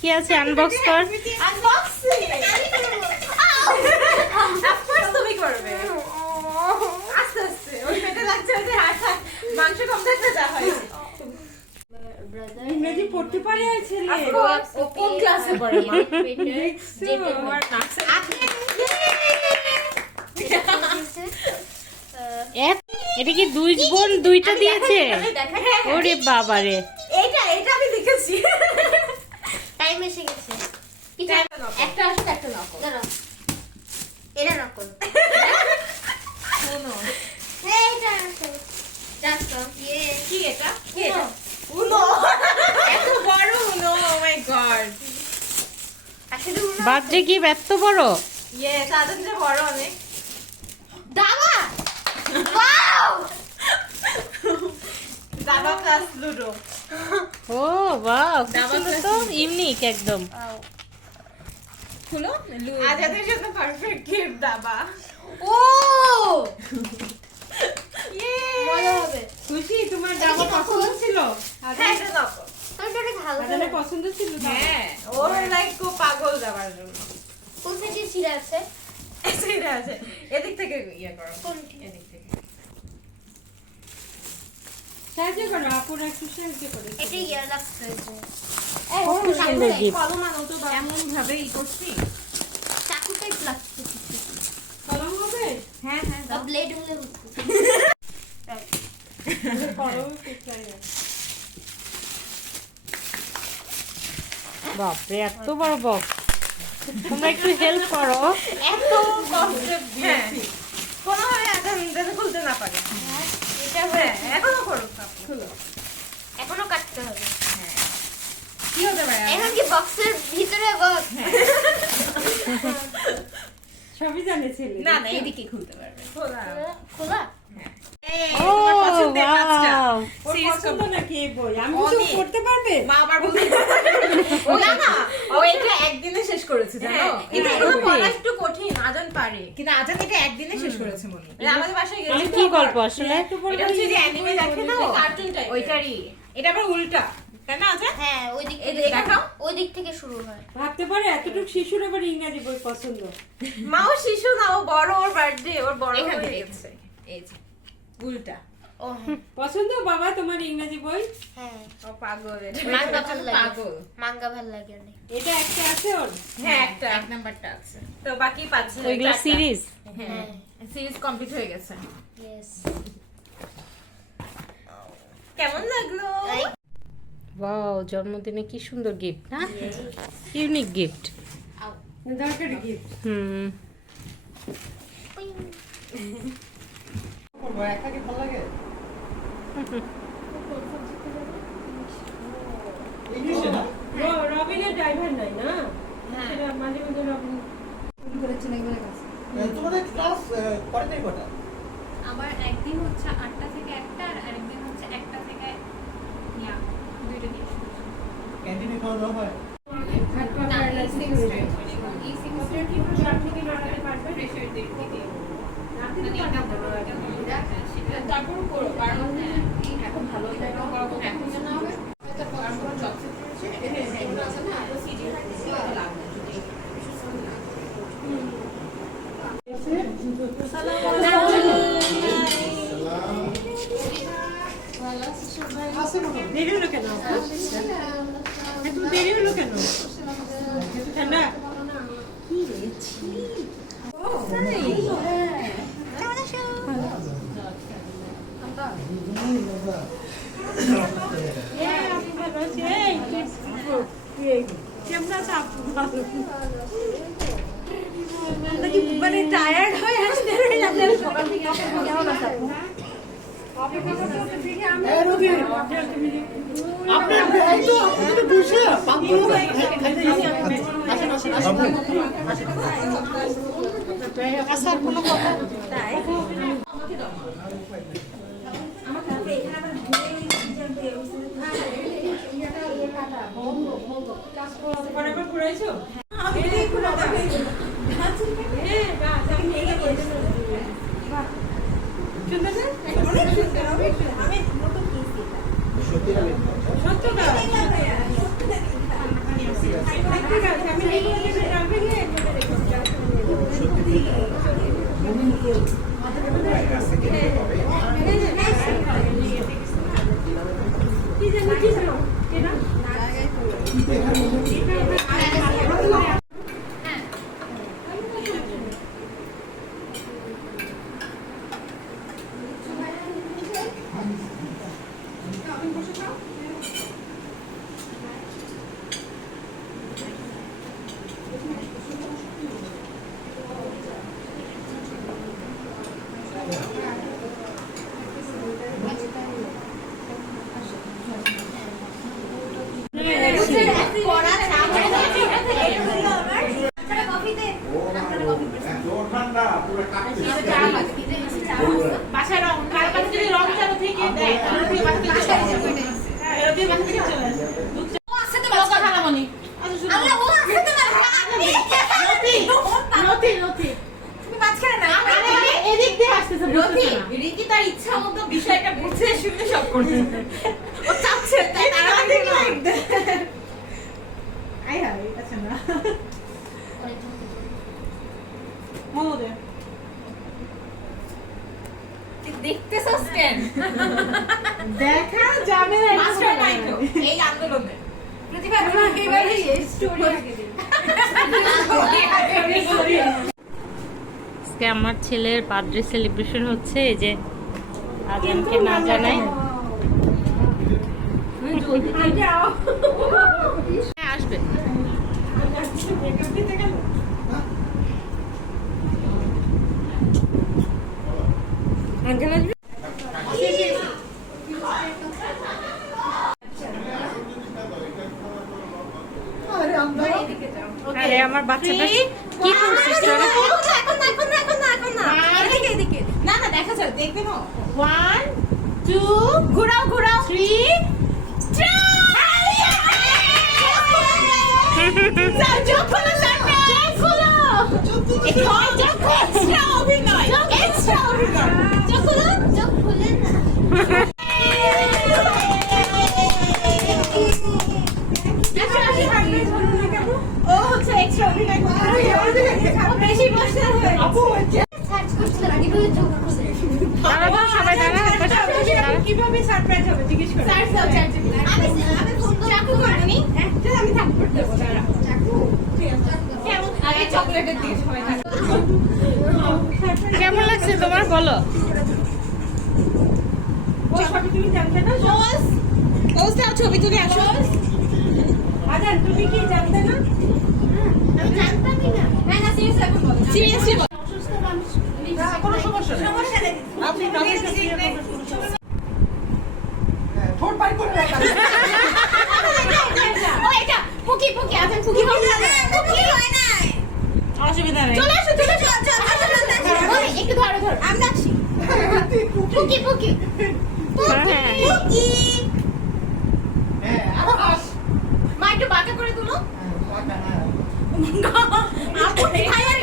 কি আছে আনবক্স কর। আনবক্সিং অফকোর্স তুমি করবে আস্তে আস্তে ওই পেটে লাগছে যে হাত মাংস কম থাকলে যা হয় ইংরেজি পড়তে পারে ছেলে ও কোন ক্লাসে পড়ে মা এটা কি দুই বোন দুইটা দিয়েছে? ওরে বাবা রে, এটা আমি লিখেছি টাইম এসে গেছে। একটা আসলে একটা নকল দাঁড়াও, এটা নকল। শোনো এইটা নকল। জাস্ট কি এটা উনো এত বড় উনো ও মাই গড আসলে বার্থডে গিফট এত বড়? ইয়েস আদম যে বড় অনেক দাবা। ওয়াও! দাবা প্লাস লুডো ও বাহ, Double তো ইউনিক একদম। খুলো আজাদের জন্য পারফেক্ট গিফট দাবা ও! মজা হবে। খুশি তোমার জামা পছন্দ ছিল? হ্যাঁ এটা নকল তোর এটা ভালো আজানের পছন্দ ছিল তো? হ্যাঁ ওর লাইক খুব পাগল দাবার জন্য কোন সাইডে ছিঁড়ে আছে? সেটা আছে এদিক থেকে ইয়ে করো কোনটি? এদিক থেকে সাহায্য করো, আপুরা একটু সাহায্য করো। এটা ইয়ে লাগছে যে খুব সুন্দর গিফট। কলম আনো তো এমন ভাবে ই করছি চাকু টাইপ লাগছে কিছু। কলম হবে? হ্যাঁ হ্যাঁ বা ব্লেড মনে হচ্ছে। কলম কোথায় আছে? বাপরে এত বড় বক্স, তোমরা একটু হেল্প করো। এত কষ্টে দিয়েছি কোনোভাবে আজান যেন খুলতে না পারে এটা হ্যাঁ এখনো করো খুলো এখনো কাটতে হবে। কি হতে পারে এখন কি বক্সের ভিতরে বক্স? সবই জানে ছেলে। না না এদিকে খুলতে পারবে খোলা খোলা? ও ওয়াও, ওর পছন্দ নাকি এই বই? আমি কিছু অনেক। পড়তে পারবে? মা আবার বলতে না না ও এটা একদিনে শেষ করেছে জানো কিন্তু হ্যাঁ, এগুলো ওটাই। পড়া একটু কঠিন আজান পারে কিন্তু আজান এটা একদিনে শেষ করেছে মনে হয় আমাদের বাসায় গেছে এটা কি গল্প আসলে? এটা হচ্ছে যে অ্যানিমে দেখে না কার্টুন টাইপ ওইটারই এটা আবার উল্টা তাই না আজান হ্যাঁ, ওই দিক এই থেকে দেখাও। ওই দিক থেকে শুরু হয়। ভাবতে পারে এতটুকু শিশুর আবার ইংরেজি বই পছন্দ? মাও শিশু না ও বড় ওর বার্থডে ওর বড় এখান হয়ে থেকে, গেছে এই যে উল্টা ও হ্যাঁ, পছন্দ বাবা তোমার ইংরেজি বই? হ্যাঁ। ও পাগল এটা মাঙ্গা ভাল লাগে। পাগল মাঙ্গা ভাল লাগে অনেক। এটা একটা আছে ওর? হ্যাঁ একটা এক নাম্বারটা আছে তো বাকি পাচ্ছে ওইগুলো সিরিজ। হ্যাঁ সিরিজ কমপ্লিট হয়ে গেছে ইয়েস। কেমন লাগলো ওয়াও, জন্মদিনে কি সুন্দর গিফট না? Unique gift. দরকারি গিফট। হুম, রবিনের ড্রাইভার নাই না? সেটা মাঝে মাঝে রবিন তোমাদের ক্লাস কয়টা থেকে কটা? আমার একদিন হচ্ছে 8টা থেকে 1টা আর আরেকদিন হচ্ছে 1টা থেকে ইয়া দুইটা দিয়ে শুরু ক্যান্টিনে খাওয়া দাওয়া হয়? না এই সেমিস্টার এই সেমিস্টার কি 4 থেকে 9টার পারবে প্রেসার দিয়ে দিতে সেটা তারপর করো কারণ এখন ভালো জায়গা করবো এখন না হবে হয়তো কারণ কোনো জব সেক্টর এগুলো আছে না তো সিজি থাকতেছে লাভ নেই যদি দেরি হলো কেন? এত দেরি হলো কেন? ঠান্ডা? মানে টায়ার্ড হয়ে আসতে সকাল থেকে আসার কোনো কথা? বরাবর ঘুরাইছো? সত্যি সত্যটা বাসায় রং কার কাছে যদি রং চালু থেকে দেয় তাহলে তুই বাসায় তুই বাসায় থেকে চলে আসে আসতে তো কথা না বলি আল্লাহ ও আসতে তো নতি তুমি মাঝখানে না এদিক দিয়ে আসতেছে নতি রিকি তার ইচ্ছা মতো বিষয়টা বুঝে শুনে সব করছে ও চাচ্ছে তাই তাড়াতাড়ি লাইক দে আই হাই আচ্ছা না মোমো দে দেখতেছস কেন দেখা যাবে না মাস্টার নাই তো এই আন্দোলনে প্রতিভা এবারে স্টোরি আগে দিন আজকে আমার ছেলের বার্থডে সেলিব্রেশন হচ্ছে, এই যে আজানকে না জানাই আসবে। আরে আমার বাচ্চাটা কি করছিস তোরা? না না দেখা যাবে দেখবে না 1 2 ঘোরাও 3 ও হচ্ছে এক্সট্রা অভিনয় বেশি বসতে হবে আপু সবাই দাঁড়া, কিভাবে সারপ্রাইজ হবে জিজ্ঞেস করো আমি ফোন চাকু করবনি চল আমি থাক করতে দেব দাঁড়া চাকু কেমন আগে চকলেটের দিয়ে সবাই কেমন লাগছে তোমার বলো? ও ছবি তুমি জানতে না ও দাও ছবি তুলে আসো আজান তুমি কি জানতে না আমি জানতামই না না সিরিয়াস এখন বলো সিরিয়াসলি বলো অসুস্থ মানুষ কোনো সমস্যা নেই আপনি ঠোঁট বাড়ি করে রাখা ও এটা পুকি আছেন পুকি হবে না পুকি হয় না অসুবিধা নেই চলে আসো একটু ধরো আমি যাচ্ছি পুকি হ্যাঁ আরো হাস মা একটু বাঁকা করে তুলো আপু খাই আর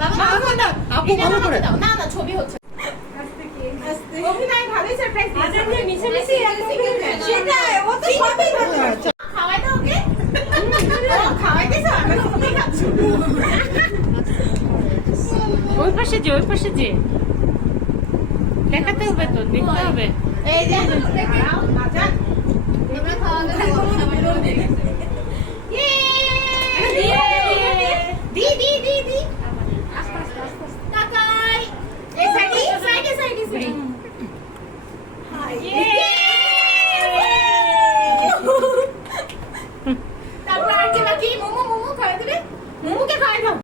বাবা ফোন দাও আপু ভালো করে দাও না ছবি হচ্ছে আস্তে অভিনয় ভালোই সারপ্রাইজ দিয়েছে আজ যে মিছে সেটাই ও তো সবই ভালো খাওয়াই দাও ওকে খাওয়াই দিছো আমি তুমি খাচ্ছ ওই পাশে যে দেখাতে হবে তো, দেখতে হবে। এই যে আচ্ছা তোমরা খাওয়া দাওয়া করো সবাই দি আস্তে কাকাই এই সাইডে তারপর আর কি বাকি মোমো খাওয়াই দিবে মোমোকে খাওয়াই দাও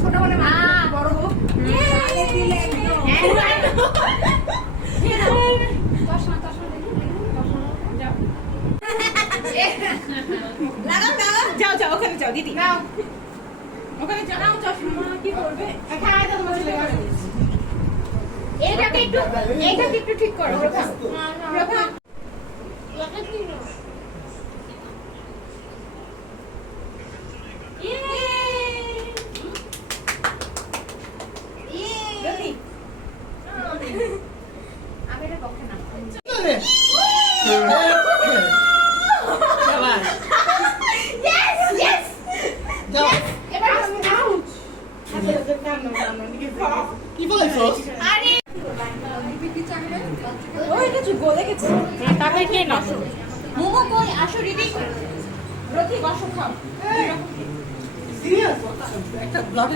ছোট বড় বড় যাও ওখানে যাও দিদি ওখানে যাও চশমা কি করবে খাওয়াই দাও তোমার ছেলে এইটাকে একটু ঠিক করো প্রথম আমি এটা পক্ষে না কি বলেছস? ওই এটা চুপ দেখেছি তাকে কে না মোমো কই আসো রেডি রথি বসো খাও সিরিয়াস একটা ব্লাড